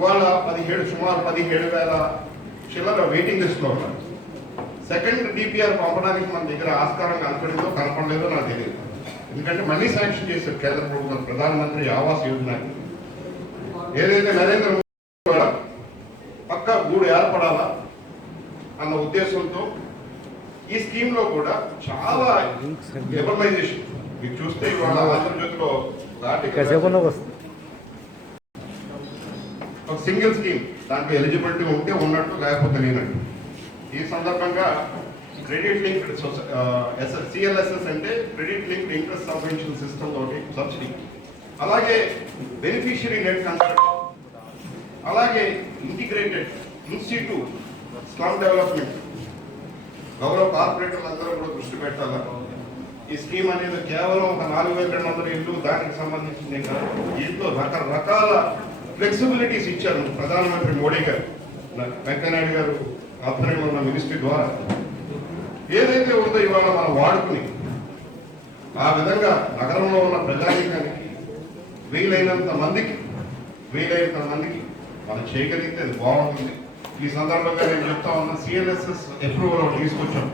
ఇవాళ పదిహేడు సుమారు పదిహేడు వేల చిల్లర వెయిటింగ్ లిస్ట్లో ఉన్నారు. సెకండ్ డిపిఆర్ పంపడానికి మన దగ్గర ఆస్కారం కనపడిందో కనపడలేదో నాకు తెలియదు. ఎందుకంటే మనీ శాంక్షన్ చేశారు కేంద్ర ప్రభుత్వం ప్రధానమంత్రి ఆవాస్ యోజన. ఏదైతే నరేంద్ర మోదీ ద్వారా పక్క గూడు ఏర్పడాలా అన్న ఉద్దేశంతో ఈ స్కీమ్లో కూడా చాలా లిబరలైజేషన్ మీరు చూస్తే ఇవాళ ఆంధ్రజ్యోతిలో ఒక సింగిల్ స్కీమ్. దాంట్లో ఎలిజిబిలిటీ ఉంటే ఉన్నట్టు లేకపోతే లేనట్టు. ఈ సందర్భంగా క్రెడిట్ లింక్ సిఎల్ఎస్ఎస్ అంటే credit link interest subvention system తోటి సబ్సిడీ. అలాగే బెనిఫిషియరీ నెట్ కన్స్ట్రక్షన్ అలాగే ఇంటిగ్రేటెడ్ ఇన్స్టిట్యూట్ స్లమ్ డెవలప్మెంట్. గౌరవ కార్పొరేటర్లు అందరూ కూడా దృష్టి పెట్టాలి? ఈ స్కీమ్ అనేది కేవలం ఒక నాలుగు వేల రెండు వందల ఇల్లు దానికి సంబంధించింది కాదు. దీంట్లో రకరకాల ఫ్లెక్సిబిలిటీస్ ఇచ్చారు ప్రధానమంత్రి మోడీ గారు. వెంకయ్యనాయుడు గారు ఆధ్వర్యంలో ఉన్న మినిస్ట్రీ ద్వారా. ఏదైతే ఉందో ఇవాళ మనం వాడుకుని ఆ విధంగా నగరంలో ఉన్న ప్రజానీకానికి వీలైనంత మందికి వీలైనంత మందికి మనం చేయగలిగితే అది బాగుంటుంది. ఈ సందర్భంగా నేను చెప్తా ఉన్న సిఎల్ఎస్ఎస్ అప్రూవల్ ఒకటి తీసుకొచ్చాం.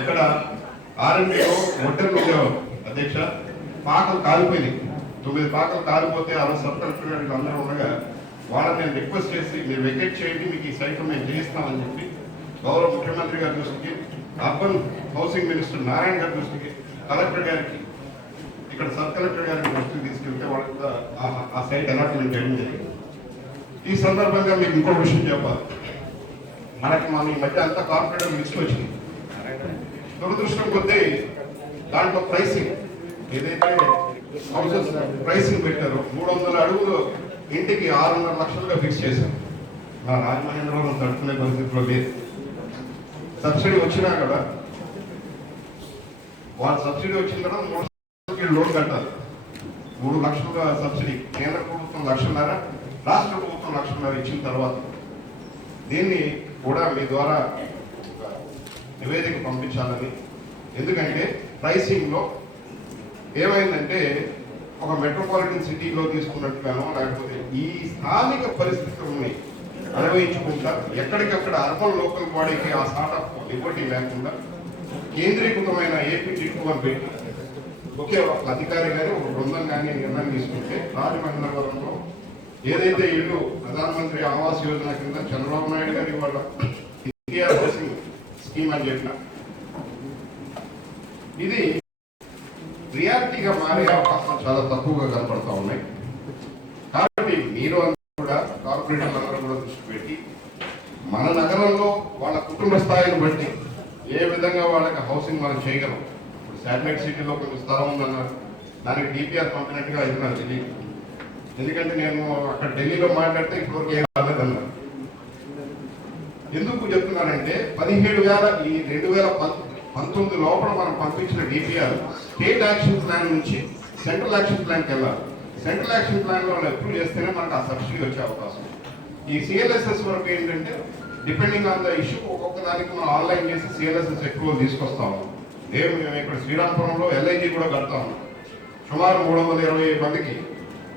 ఎక్కడ ఆర్ఎండిఓ ఒడ్డర్లు ఉండేవారు అధ్యక్ష పాకలు కాలిపోయినాయి. తొమ్మిది పాకలు కాలిపోతే ఆ రోజు సబ్ కలెక్టర్ గారికి అందరూ ఉండగా వాళ్ళని నేను రిక్వెస్ట్ చేసి మీరు వెకెట్ చేయండి మీకు ఈ సైట్ మేము చేయిస్తామని చెప్పి గౌరవ ముఖ్యమంత్రి గారి దృష్టికి అర్బన్ హౌసింగ్ మినిస్టర్ నారాయణ గారి దృష్టికి కలెక్టర్ గారికి ఇక్కడ సబ్ కలెక్టర్ గారికి దృష్టికి తీసుకెళ్తే వాళ్ళకి ఆ- సైట్ అలాట్మెంట్ చేయడం జరిగింది. ఈ సందర్భంగా మీకు ఇంకో విషయం చెప్పాలి. మనకి మన ఈ మధ్య అంతా కార్పొరేటర్ లిస్ట్ వచ్చింది. దురదృష్టం కొద్దీ దాంట్లో ప్రైసింగ్ ఏదైతే హౌసెస్ ప్రైసింగ్ పెట్టారు. మూడు వందల అడుగులు ఇంటికి ఆరున్నర లక్షలుగా ఫిక్స్ చేశారు. నా రాజమహేంద్రవరం తడుపుకునే పరిస్థితిలో లేదు. సబ్సిడీ వచ్చినా కదా వాళ్ళ సబ్సిడీ వచ్చిన తర్వాత మూడు లోన్ కట్టాలి. మూడు లక్షలుగా సబ్సిడీ కేంద్ర ప్రభుత్వం లక్షన్నర రాష్ట్ర ప్రభుత్వం లక్షన్నర ఇచ్చిన తర్వాత దీన్ని కూడా మీ ద్వారా నివేదిక పంపించాలని. ఎందుకంటే ప్రైసింగ్లో ఏమైందంటే ఒక మెట్రోపాలిటన్ సిటీలో తీసుకున్నట్టుగానో లేకపోతే ఈ స్థానిక పరిస్థితులని అనుభవించుకుంటా ఎక్కడికక్కడ అర్బన్ లోకల్ బాడీకి ఆ స్టార్టప్ లిబర్టీ లేకుండా కేంద్రీకృతమైన ఏపీ టిట్టు పెట్టి ఒకే ఒక అధికారి కానీ ఒక బృందం కానీ నిర్ణయం తీసుకుంటే రాజమహేంద్రవరంలో ఏదైతే ఇల్లు ప్రధానమంత్రి ఆవాస్ యోజన కింద చంద్రబాబు నాయుడు గారి వాళ్ళ ఇండియా హౌసింగ్ స్కీమ్ అని చెప్పిన ఇది రియాలిటీగా మారే అవకాశం చాలా తక్కువగా కనపడతా ఉన్నాయి. కాబట్టి మీరు అందరూ కూడా కార్పొరేటర్లు అందరూ కూడా దృష్టి పెట్టి మన నగరంలో వాళ్ళ కుటుంబ స్థాయిని బట్టి ఏ విధంగా వాళ్ళకి హౌసింగ్ మనం చేయగలం. ఇప్పుడు శాటిలైట్ సిటీలో కొంచెం స్థలం ఉందన్నారు. దానికి డిపిఆర్ పంపినట్టుగా ఇది నాకు తెలియదు. ఎందుకంటే నేను అక్కడ ఢిల్లీలో మాట్లాడితే ఇప్పటివరకు ఏం రాలేదన్నారు ఎందుకు చెప్తున్నానంటే పదిహేడు వేల ఈ రెండు వేల పంతొమ్మిది లోపల మనం పంపించిన డిపిఆర్ స్టేట్ యాక్షన్ ప్లాన్ నుంచి సెంట్రల్ యాక్షన్ ప్లాన్కి వెళ్ళాలి. సెంట్రల్ యాక్షన్ ప్లాన్లో అప్రూవ్ చేస్తేనే మనకు ఆ సబ్సిడీ వచ్చే అవకాశం ఈ సిఎల్ఎస్ఎస్ వరకు ఏంటంటే డిపెండింగ్ ఆన్ ద ఇష్యూ ఒక్కొక్క దానికి మనం ఆన్లైన్ చేసి సిఎల్ఎస్ఎస్ ఎక్కువ తీసుకొస్తాము మేము మేము ఇక్కడ శ్రీరామపురంలో ఎల్ఐజీ కూడా కడతా ఉన్నాం. సుమారు మూడు వందల ఇరవై మందికి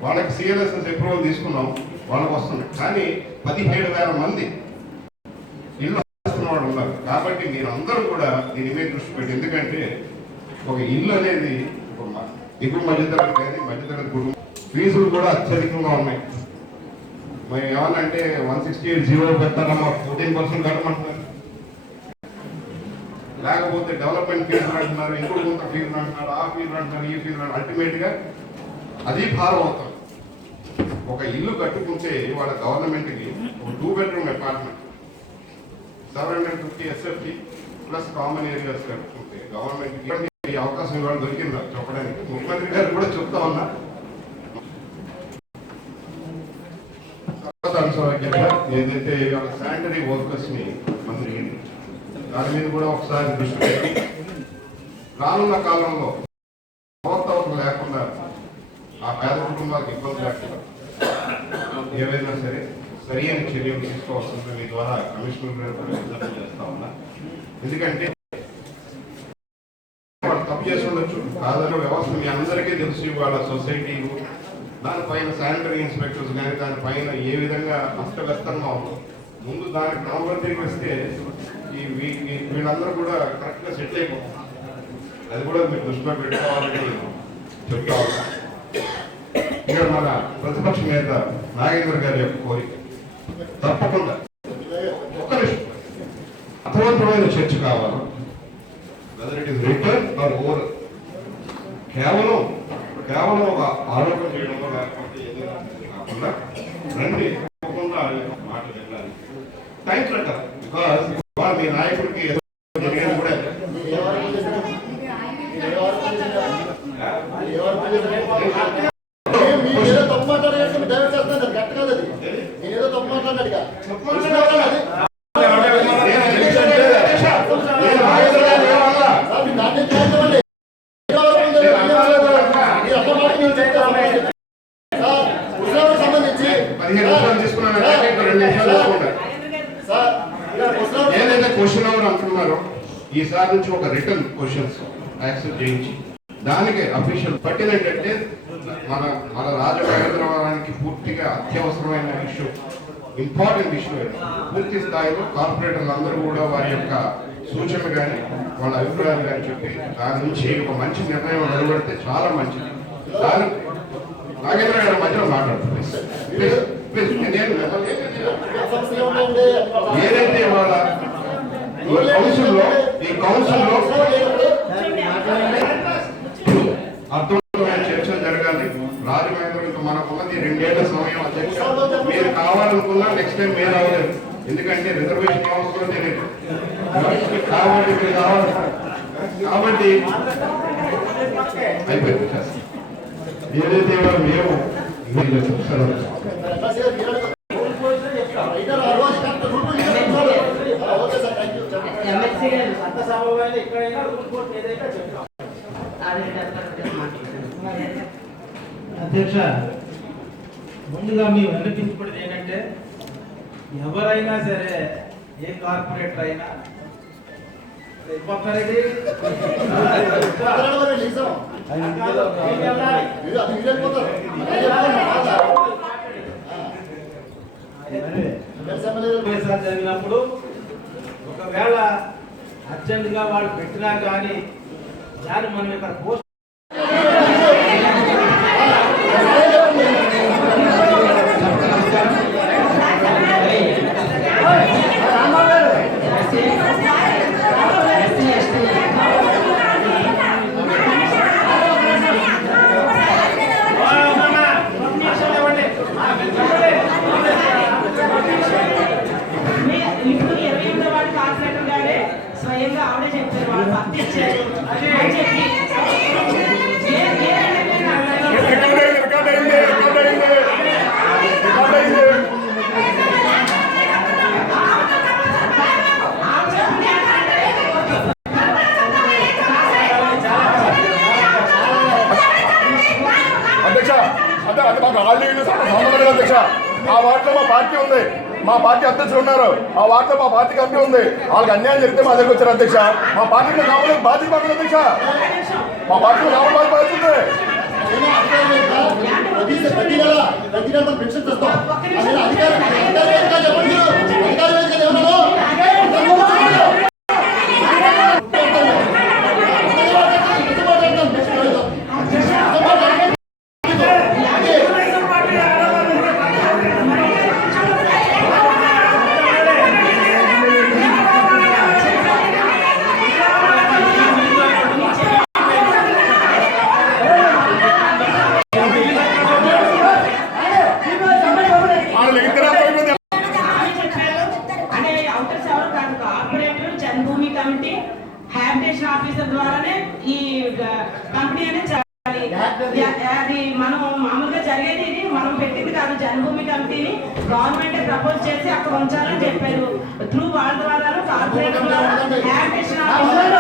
వాళ్ళకి సిఎల్ఎస్ఎస్ అప్రూవల్ తీసుకున్నాం వాళ్ళకి వస్తుంది కానీ పదిహేడు వేల మంది ఇల్లు ఆస్తున్న వాళ్ళు ఉన్నారు కాబట్టి మీరు అందరూ కూడా దీని మీద దృష్టి పెట్టి ఎందుకంటే ఒక ఇల్లు అనేది ఇప్పుడు మధ్యతరగతి కానీ మధ్యతరగతి కుటుంబం ఫీజులు కూడా అత్యధికంగా ఉన్నాయి. మరి ఏమన్నంటే వన్ సిక్స్టీ ఎయిట్ జీరో పెట్టారమ్మా ఫోర్టీన్ పర్సెంట్ కట్టమంటున్నారు. లేకపోతే డెవలప్మెంట్ ఫీజులు అంటున్నారు ఇంకొక కొంత ఫీజులు అంటున్నారు ఆ ఫీజులు అంటున్నారు ఈ ఫీజులు అల్టిమేట్గా అది భారం అవుతాం ఒక ఇల్లు కట్టుకుంటే వాళ్ళ గవర్నమెంట్కి కి ఒక two bedroom apartment seven hundred fifty SFT plus common areas కట్టుకుంటే గవర్నమెంట్ ఈ అవకాశం ఇవాళ దొరికింది? నాకు చెప్పడానికి. ముఖ్యమంత్రి గారు కూడా చెప్తా ఉన్నా. తర్వాత ఏదైతే శానిటరీ వర్కర్స్ని మంత్రి దాని మీద కూడా ఒకసారి దృష్టి రానున్న కాలంలో అవతవకలు లేకుండా ఆ పేద కుటుంబాలకు ఇబ్బంది లేకుండా ఏవైనా సరే సరియైన చర్యలు తీసుకోవాల్సింది మీ ద్వారా కమిషనర్ గారు కూడా విజ్ఞప్తి చేస్తా ఉన్నా. ఎందుకంటే తప్పు చేసి ఉండొచ్చు. కాదని వ్యవస్థ మీ అందరికీ తెలుసు ఇవాళ సొసైటీలు దానిపైన శానిటరీ ఇన్స్పెక్టర్స్ కానీ దానిపైన ఏ విధంగా అస్తవ్యస్తంగా ఉందో ముందు దానికి క్రమబద్ధీకరిస్తే ఈ వీ- ఈ- వీళ్ళందరూ కూడా కరెక్ట్గా సెటిల్ అయిపోతారు. అది కూడా మీరు దృష్టిలో పెట్టుకోవాలని చెప్తా ఉన్నా. ఇక్కడ మన ప్రతిపక్ష నేత నాగేంద్ర గారి యొక్క కోరిక. తప్పకుండా. ఒక్క నిమిషం. అర్థవంతమైన చర్చ కావాలి. Whether it is return or over కేవలం కేవలం ఒక ఆరోపణ చేయడంలో లేకపోతే ఏదైనా కాకుండా రండి తప్పకుండా మాటలు వెళ్ళాలి థ్యాంక్స్ అంటారు బికాస్ మీ నాయకుడికి కూడా మీరేదో తప్పు మాట్లాడారు దయచేసి చేస్తాను అది కరెక్ట్ కాదు అది నేనేదో తప్పు మాట్లాడినాడుగా నేను నాగేంద్ర గారిని ఏమనలా. సార్ మీ దాన్ని చేస్తామండి సంబంధించి పదిహేను నిమిషాలు తీసుకున్నాను ఇంకా రెండు నిమిషాలు తీసుకుంటా సార్ ఇక్కడ ముస్లిం ఏదైతే క్వశ్చన్ అవర్ అంటున్నారో ఈసారి నుంచి ఒక రిటర్న్ క్వశ్చన్స్ యాక్సెప్ట్ చేయించి దానికి పట్టిన ఏంటంటే మన మన రాజమహేంద్రవరానికి పూర్తిగా అత్యవసరమైన ఇష్యూ ఇంపార్టెంట్ ఇష్యూ పూర్తి స్థాయిలో కార్పొరేటర్లు అందరూ కూడా వారి యొక్క సూచనలు కానీ వాళ్ళ అభిప్రాయాలు కానీ చెప్పి దాని నుంచి ఒక మంచి నిర్ణయం నిలబడితే చాలా మంచిది. దాని నాగేంద్ర గారి మధ్యలో మాట్లాడుతుంది ఉన్నాయండి ఏదైతే ఇవాళ ఈ కౌన్సిల్లో ఈ కౌన్సిల్లో అర్థవంతమైన రావాలనుకున్నా నెక్స్ట్ టైం మేము రావలేదు. ఎందుకంటే రిజర్వేషన్ అవసరం నేను కాబట్టి మీరు రావాలి. కాబట్టి అయిపోయింది ఏదైతే మేము మీరు చెప్తారో. అధ్యక్ష ముందుగా మేము వినిపించుకునేది ఏంటంటే ఎవరైనా సరే ఏ కార్పొరేటర్ అయినా జరిగినప్పుడు ఒకవేళ అర్జెంటుగా వాళ్ళు పెట్టినా కానీ దాన్ని మనం ఇక్కడ పోస్ట్ ఇప్పుడు ఇరవై ఎనిమిదో వాడు కార్పొరేటర్ గారే స్వయంగా ఆవిడే చెప్పారు వాళ్ళు పంపించారు. అని చెప్పి ఏ- ఏ రకంగా అడగాలి? ఆవిడ చెప్పింది ఏంటంటే, అధ్యక్ష అంటే అది మాకు ఆల్రెడీ సంబంధం లేదు అధ్యక్ష ఆ వార్డులో మా పార్టీ ఉంది మా పార్టీ అధ్యక్షులు ఉన్నారు. ఆ వార్డులో మా పార్టీ కమిటీ ఉంది. వాళ్ళకి అన్యాయం జరిగితే మా దగ్గర వచ్చారు అధ్యక్ష. మా పార్టీలో కావాలి బాధ్యత మాకు అధ్యక్ష. మా పార్టీలో కావాలి బాధ్యత మనం పెన్షన్ తెస్తాం అదే అధికారం అధికార వేదిక చెప్పండి మీరు. అధికార వేదిక ఏమన్నాను వాళ్ళు ఇద్దరు అయిపోయింది ఆమె చెప్పారు అంటే అవుటర్స్ ఎవరు కాదు corporator Janmabhoomi committee habitation officer ద్వారానే ఈ గ- కంపెనీ అనేది జరగాలి యా- అది మనం మామూలుగా జరిగేది ఇది మనం పెట్టింది కాదు జన్మభూమి కమిటీని గవర్నమెంట్ ప్రపోజ్ చేసి అక్కడ ఉంచాలని చెప్పారు. త్రూ వాళ్ళ ద్వారా కార్పొరేటర్ ద్వారా హ్యాబిటేషన్ ఆఫీసర్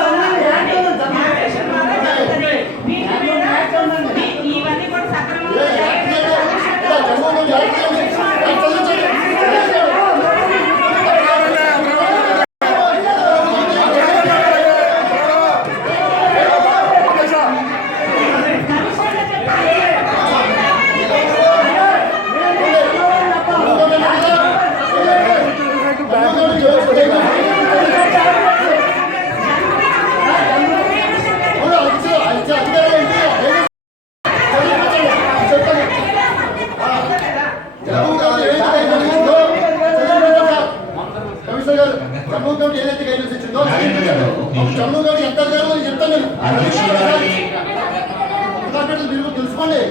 హ్యాబిటేషన్ ద్వారా జరుగుతుంది వీటి మీద ఈ- ఇవన్నీ కూడా సక్రమంగా అధ్యక్ష కమిషనర్ చెప్పాలి జమ్మూ కమిటీ ఏదైతే గైడెన్స్ ఇచ్చిందో నాగేంద్ర గారు, ఒక నిమిషం. జమ్మూ కమిటీ ఎంత అధికారమో నేను చెప్తాను నేను అధ్యక్షుల గారికి డిపార్ట్మెంట్ మీరు తెలుసుకోండి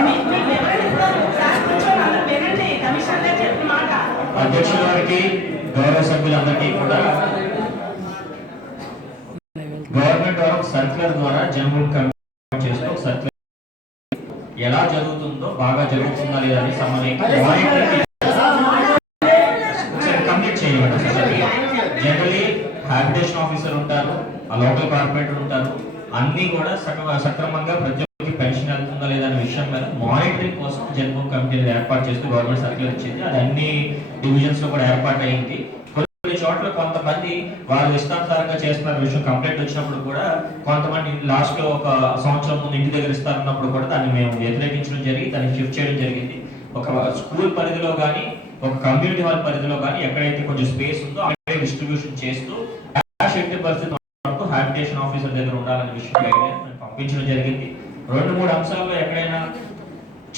మీ- మీ వివరణిస్తారు. సార్ కూర్చొని అందరూ వినండి. కమిషనర్ గారు చెప్పిన మాట. అధ్యక్షుల వారికి గౌరవ సభ్యులందరికీ కూడా గవర్నమెంట్ ఒక సర్క్యులర్ ద్వారా జనరల్ కమిషన్ చేస్తూ సర్క్యులర్ ఎలా జరుగుతుందో బాగా జరుగుతుందా లేదా అని సంబంధించి కంప్లీట్ చేయండి జనరలీ హ్యాబిటేషన్ ఆఫీసర్ ఉంటారు ఆ లోకల్ కార్పొరేటర్ ఉంటారు. అన్ని కూడా సక్రమ సక్రమంగా ప్రతి ఒక్కరికి పెన్షన్ వెళ్తుందా లేదా అనే విషయం మీద మానిటరింగ్ కోసం జన్మం కమిటీ ఏర్పాటు చేస్తూ గవర్నమెంట్ సర్క్యులర్ ఇచ్చింది. అది అన్ని డివిజన్స్లో కూడా ఏర్పాటు అయింది కూడా కొంతమంది వాళ్ళు ఇష్టానుసారంగా చేస్తున్న విషయం కంప్లైంట్ వచ్చినప్పుడు కూడా కొంతమంది లాస్ట్లో ఒక సంవత్సరం ముందు ఇంటి దగ్గర ఇస్తారన్నప్పుడు కూడా దాన్ని మేము వ్యతిరేకించడం జరిగి దాన్ని షిఫ్ట్ చేయడం జరిగింది. ఒక స్కూల్ పరిధిలో కానీ ఒక కమ్యూనిటీ హాల్ పరిధిలో కానీ ఎక్కడైతే కొంచెం స్పేస్ ఉందో అక్కడే డిస్ట్రిబ్యూషన్ చేస్తూ క్యాష్ ఎట్టి పరిస్థితి వరకు హ్యాబిటేషన్ ఆఫీసర్ దగ్గర ఉండాలనే విషయం పంపించడం జరిగింది. రెండు మూడు అంశాల్లో ఎక్కడైనా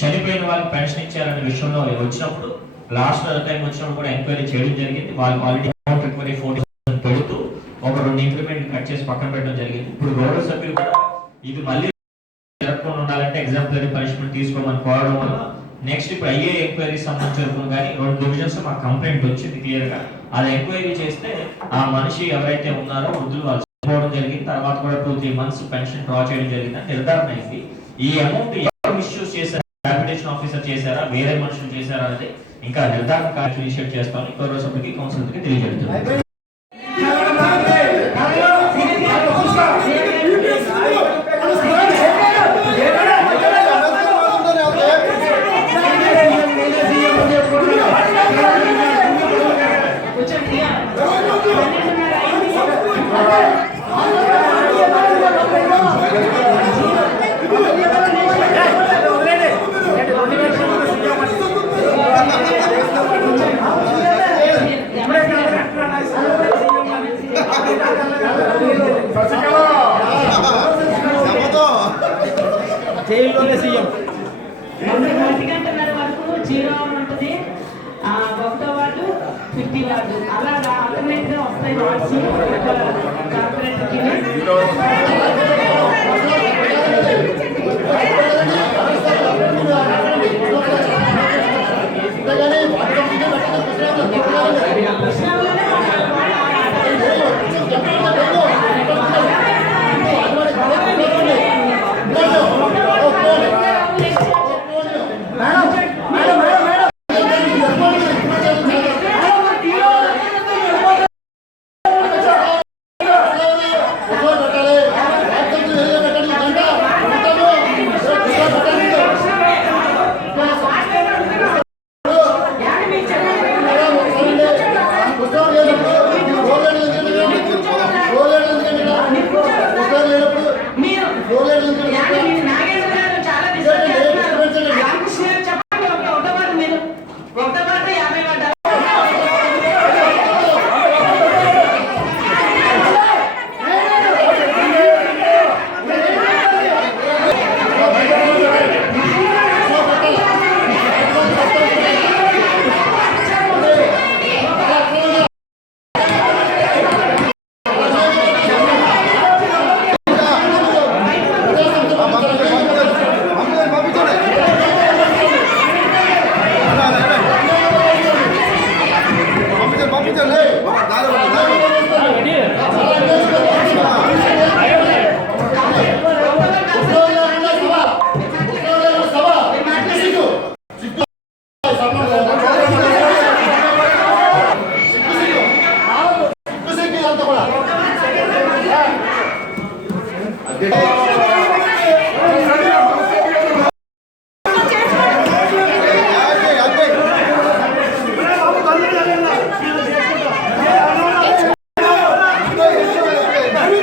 చనిపోయిన వాళ్ళకి పెన్షన్ ఇచ్చారనే విషయంలో వచ్చినప్పుడు లాస్ట్ టైం వచ్చినప్పుడు కూడా ఎంక్వైరీ చేయడం జరిగింది. వాళ్ళు ఆల్రెడీ అమౌంట్ రికవరీ ఫోర్ పెడుతూ ఒక రెండు ఇంక్రిమెంట్ కట్ చేసి పక్కన పెట్టడం జరిగింది. ఇప్పుడు గౌరవ సభ్యులు కూడా ఇది మళ్ళీ జరగకుండా ఉండాలంటే ఎగ్జాంపుల్ పనిష్మెంట్ తీసుకోమని కోరడం వల్ల నెక్స్ట్ ఇప్పుడు అయ్యే ఎంక్వైరీ సంబంధించిన కానీ రెండు డివిజన్స్ మాకు కంప్లైంట్ వచ్చింది క్లియర్గా. అది ఎంక్వైరీ చేస్తే ఆ మనిషి ఎవరైతే ఉన్నారో వృద్ధులు వాళ్ళు చనిపోవడం జరిగింది. తర్వాత కూడా two three months pension draw చేయడం జరిగింది నిర్ధారణ అయింది. ఈ అమౌంట్ ఎవరు మిస్యూజ్ చేశారు? హ్యాబిటేషన్ ఆఫీసర్ చేశారా? వేరే మనుషులు చేశారా అనేది ఇంకా నిర్ధారణ కార్యక్రమం ఇనిషియేట్ చేస్తామని గౌరవ సభ్యులకి కౌన్సిల్కి Thank you.